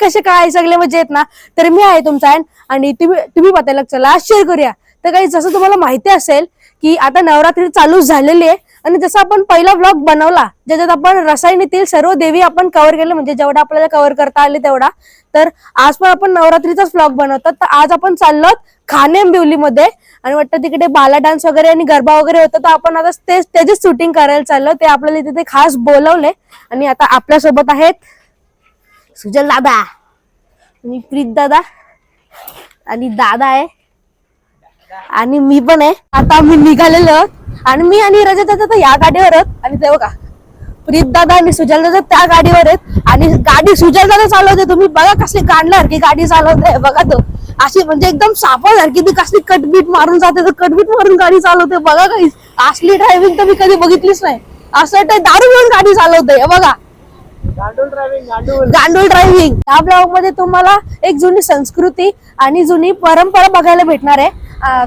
कसे काय सगळे म्हणजे मजा येत ना तर मी आहे तुमचा आहे. आणि तुम्ही तुम्ही बघायला चला शेअर करूया. तर काही जसं तुम्हाला माहिती असेल की आता नवरात्री चालू झालेली आहे. आणि जसं आपण पहिला ब्लॉग बनवला ज्याच्यात आपण रसायनीतील सर्व देवी आपण कव्हर केले म्हणजे जेवढा आपल्याला कव्हर करता आले तेवढा. तर आज पण आपण नवरात्रीचाच ब्लॉग बनवतात तर आज आपण चाललो खाणे मध्ये आणि वाटतं तिकडे बाला डान्स वगैरे आणि गरबा वगैरे होतं तर आपण आता ते त्याचीच शूटिंग करायला चाललो ते आपल्याला तिथे खास बोलवले. आणि आता आपल्यासोबत आहेत सुजल दादा. आणि प्रीत दादा. आणि दादा आहे. आणि मी पण आहे. आता आम्ही निघालेलो आणि मी आणि रजत दादा तर या गाडीवर आहोत. आणि ते बघा प्रीत दादा आणि सुजल दादा त्या गाडीवर आहेत. आणि गाडी सुजल दादा चालवते. तुम्ही बघा कसली काढल्यासारखी गाडी चालवते. बघा तो. अशी म्हणजे एकदम सापासारखी ती कसली कटबीट मारून जाते. तर कटबीट मारून गाडी चालवते. बघा काही असली ड्रायव्हिंग तर मी कधी बघितलीच नाही. असं वाटतं दारू घेऊन गाडी चालवते. बघा. गांडूळ ड्रायव्हिंग या ब्लॉगमध्ये तुम्हाला एक जुनी संस्कृती आणि जुनी परंपरा बघायला भेटणार आहे.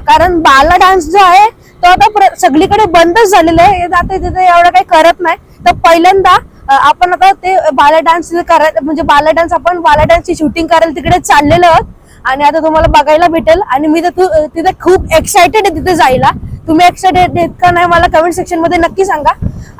कारण बाला डान्स जो आहे तो आता सगळीकडे बंदच झालेला आहे. आता तिथे एवढं काही करत नाही. तर पहिल्यांदा आपण आता ते बाला डान्स करायला म्हणजे बाला डान्स आपण बाला डान्सची शूटिंग करायला तिकडे चाललेलो आहोत. आणि आता तुम्हाला बघायला भेटेल. आणि मी तर तिथे खूप एक्सायटेड आहे तिथे जायला. तुम्ही एक्सायटेड का नाही मला कमेंट सेक्शनमध्ये नक्की सांगा.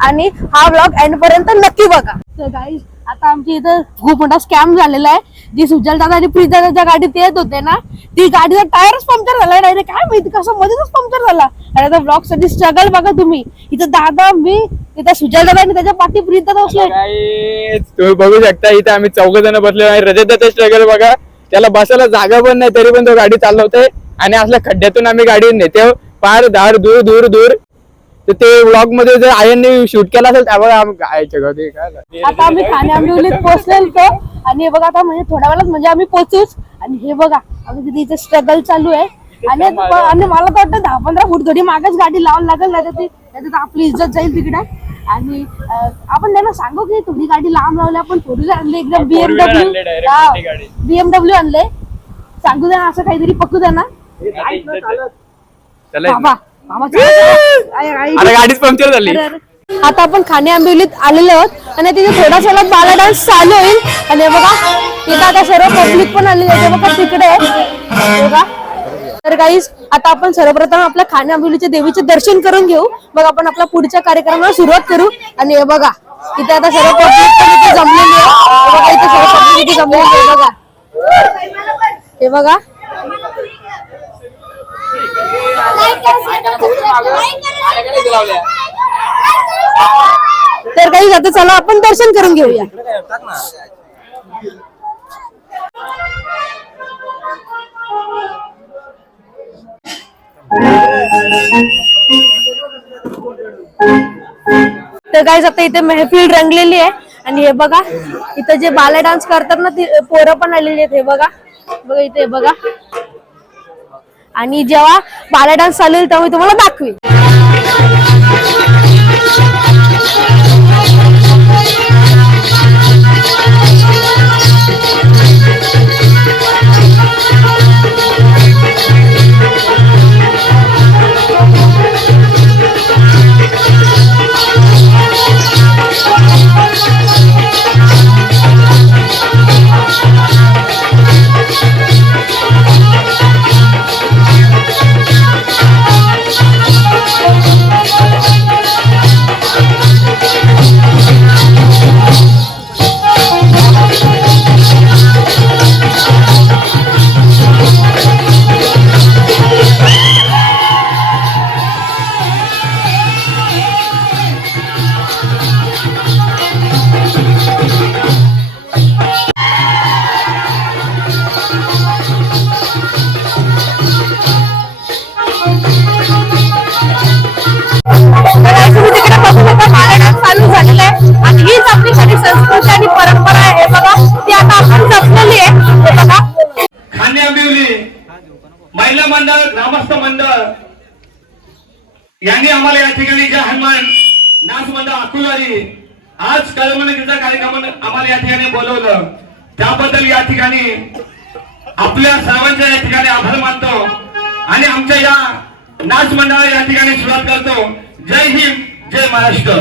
आणि हा ब्लॉग एंड पर्यंत नक्की बघा. तर गाईज आता आमच्या इथं खूप मोठा स्कॅम झालेला आहे. जी सुजल दादा आणि प्रीत दादाच्या गाडीत येत होते ना ती गाडीचा टायरच पंक्चर झाला. डायरेक्ट काय माहिती कसं मध्येच पंक्चर झाला. आणि आता ब्लॉगसाठी स्ट्रगल बघा तुम्ही. इथं दादा मी इथं सुजल दादा आणि त्याच्या पाठी प्रीत दादा बसले. काही तुम्ही बघू शकता इथे आम्ही चौघ जण बसले आहे. रजत स्ट्रगल बघा. त्याला बसायला जागा पण नाही तरी पण तो गाडी चालवतोय. आणि असल्या खड्ड्यातून आम्ही गाडी नेते फार धार दूर दूर दूर. तर ते व्लॉगमध्ये जर आयनने शूट केला असेल त्यामुळे आम्ही काय. आता आम्ही ठाणे आंबिवलीत पोहोचलेलो होतो आणि हे बघा आता म्हणजे थोड्या वेळात म्हणजे आम्ही पोहोचूच. आणि हे बघा आम्ही तिथे इथे स्ट्रगल चालू आहे. आणि आणि मला तर वाटतं दहा पंधरा फूट थोडी मागच गाडी लावायला लागेल नाही तर ती आपली इज्जत जाईल तिकडे. आणि आपण त्यांना सांगू की थोडी गाडी लांब लावली आपण फोर आणली एकदम बीएमडब्ल्यू. बीएमडब्ल्यू आणले सांगू द्या असं काहीतरी पकू द्या ना. अरे गाडीच पंक्चर झाली. आता आपण खाणे आंबिवलीत आलेलो आहोत. आणि तिथे थोडासा वेळात बाला डान्स चालू होईल. आणि बघा तिथं आता सर्व पब्लिक पण आलेली आहे बघा तिकडे. बघा. तर काहीच आता आपण सर्वप्रथम आपल्या खाणे आंबिवलीच्या देवीचे दर्शन करून घेऊ. मग आपण आपल्या पुढच्या कार्यक्रमाला सुरुवात करू. आणि हे बघा इथे आता सर्व पब्लिक पण इथे जमलेली आहे बघा इथे सर्व पब्लिक इथे जमलेली आहे बघा. हे बघा. तर काही आता चला आपण दर्शन करून घेऊया. तर काय आता इथे म्हणजे महफिल रंगलेली आहे. आणि हे बघा इथं जे बाला डान्स करतात ना ते पोरं पण आलेली आहेत हे बघा. बघा इथे बघा. आणि जेव्हा बाला डान्स चालू होईल तेव्हा मी तुम्हाला दाखवी यांनी आम्हाला या ठिकाणी जे हनुमान नाच अकुलारी आज कळमणुकीचा कार्यक्रम आम्हाला या ठिकाणी बोलवलं. त्याबद्दल या ठिकाणी आपल्या सर्वांच्या या ठिकाणी आभार मानतो आणि आमच्या या नाच मंडळाला या ठिकाणी सुरुवात करतो. जय हिंद जय महाराष्ट्र.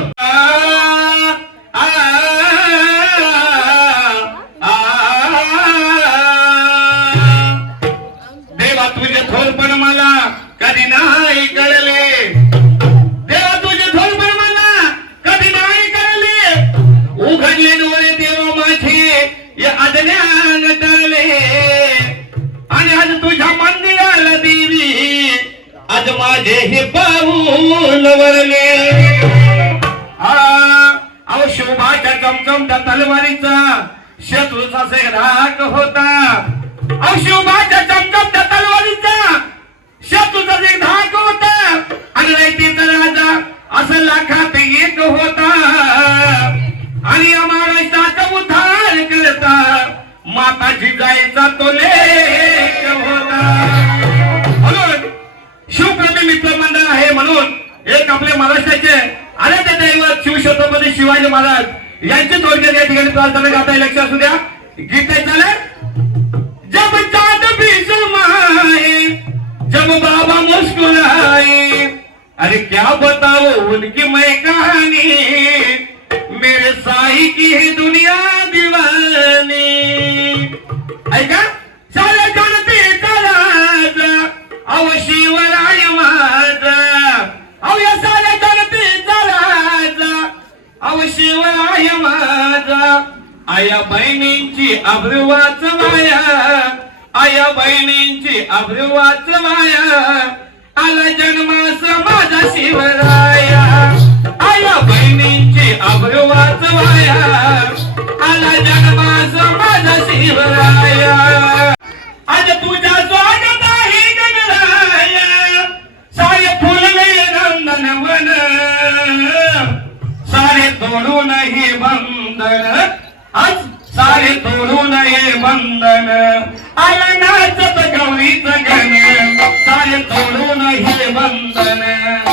वरले. अहो शोभाच्या चमचमत्या तलवारीचा शत्रूचा से राग होता. अहो शोभाच्या चमचमत्या तलवारीचा शत्रूचा से धाक होता. आणि रयतेचा राजा असं लाखात एक होता. आणि या महाराष्ट्राचा उद्धार करता. माताजी जायचा तो लेख होता. म्हणून शिवप्रेमी मित्र मंडळ आहे म्हणून एक आपले महाराष्ट्राचे आराध्य दैवत शिवछत्रपती शिवाजी महाराज यांची थोडक्यात या ठिकाणी प्रार्थना गाता लक्ष असू द्या. गीत आहे चालेल जब चांद भी समाए जब बाबा मुस्कुराए अरे क्या बताओ उनकी मैं कहानी? मेरे साई की है दुनिया दीवानी। आया बहिणींची अभ्रुवाच वाचवाया आया बहिणींची अभ्रुवाच वाचवाया आला जन्मा माझा शिवराया. आया बहिणींची Amen.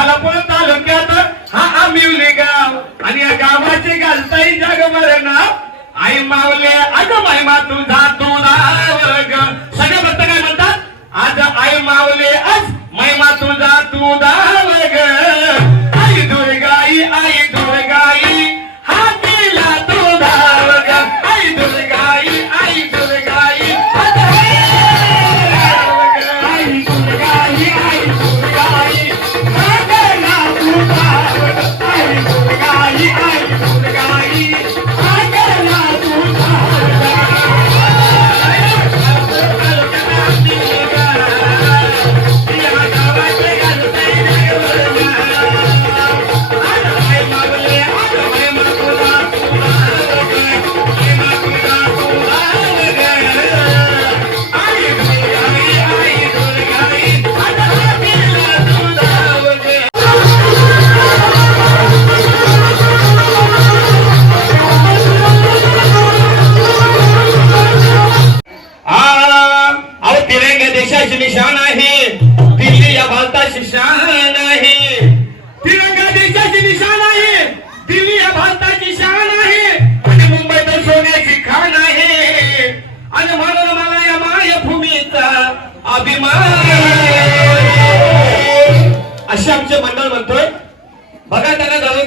खालापूर तालुक्यात हा आमिवली गाव आणि या गावाचे घालताई जगभर नाव. आई मावले अग महिमा तुझा तुझा वर्ग. सगळे भक्त काय म्हणतात? आज आई मावले आज महिमा तुझा तुझा वर्ग.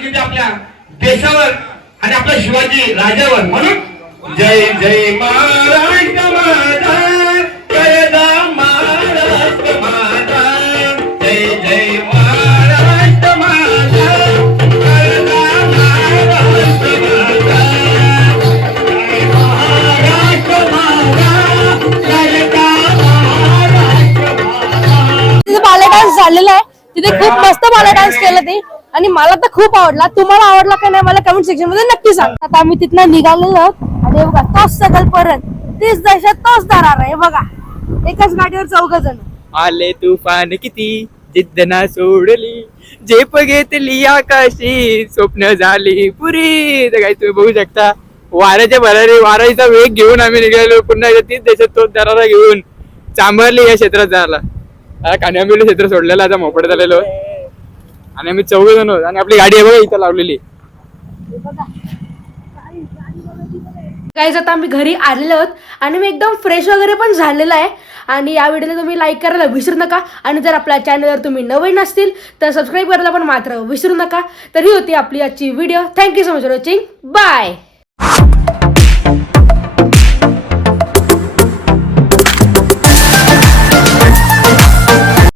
त्यांना जाणून आपल्या देशावर आणि आपल्या शिवाजी राजावर. म्हणून जय जय महाराष्ट्र महाराष्ट्र जय जय महाराष्ट्र महाराष्ट्र महाराष्ट्र महाराष्ट्र तिथे झालेला आहे. तिथे खूप मस्त बाले डान्स केला ते. आणि मला तर खूप आवडला. तुम्हाला आवडला का नाही मला कमेंट सेक्शनमध्ये नक्की सांग. आता आम्ही तिथनं निघालेलो आहोत. आणि हे बघा तोच सगळं परत. तीच दशा तोच दरार आहे. हे बघा. एकाच गाडीवर चौघ जण. आले तुफान किती? जिद्द ना सोडली. झेप घेतली आकाशी. स्वप्न झाली पुरी. तर काही तुम्ही बघू शकता. वाऱ्याच्या भरारी वाऱ्याचा वेग घेऊन आम्ही निघालो पुन्हा तीच देशात तोच दरारा घेऊन चांबरली या क्षेत्रात जायला. आता क्षेत्र सोडलेलं आता मोपड झालेलो आणि आम्ही चौघे जण आहोत. आणि आपली गाडी आहे बघा इथं लावलेली. काहीच आता आम्ही घरी आलेलो आहोत. आणि मी एकदम फ्रेश वगैरे पण झालेला आहे. आणि या व्हिडिओला तुम्ही लाईक करायला विसरू नका. आणि जर आपल्या चॅनलवर तुम्ही नवीन असतील तर सबस्क्राईब करायला पण मात्र विसरू नका. तर ही होती आपली आजची video thank you so much watching bye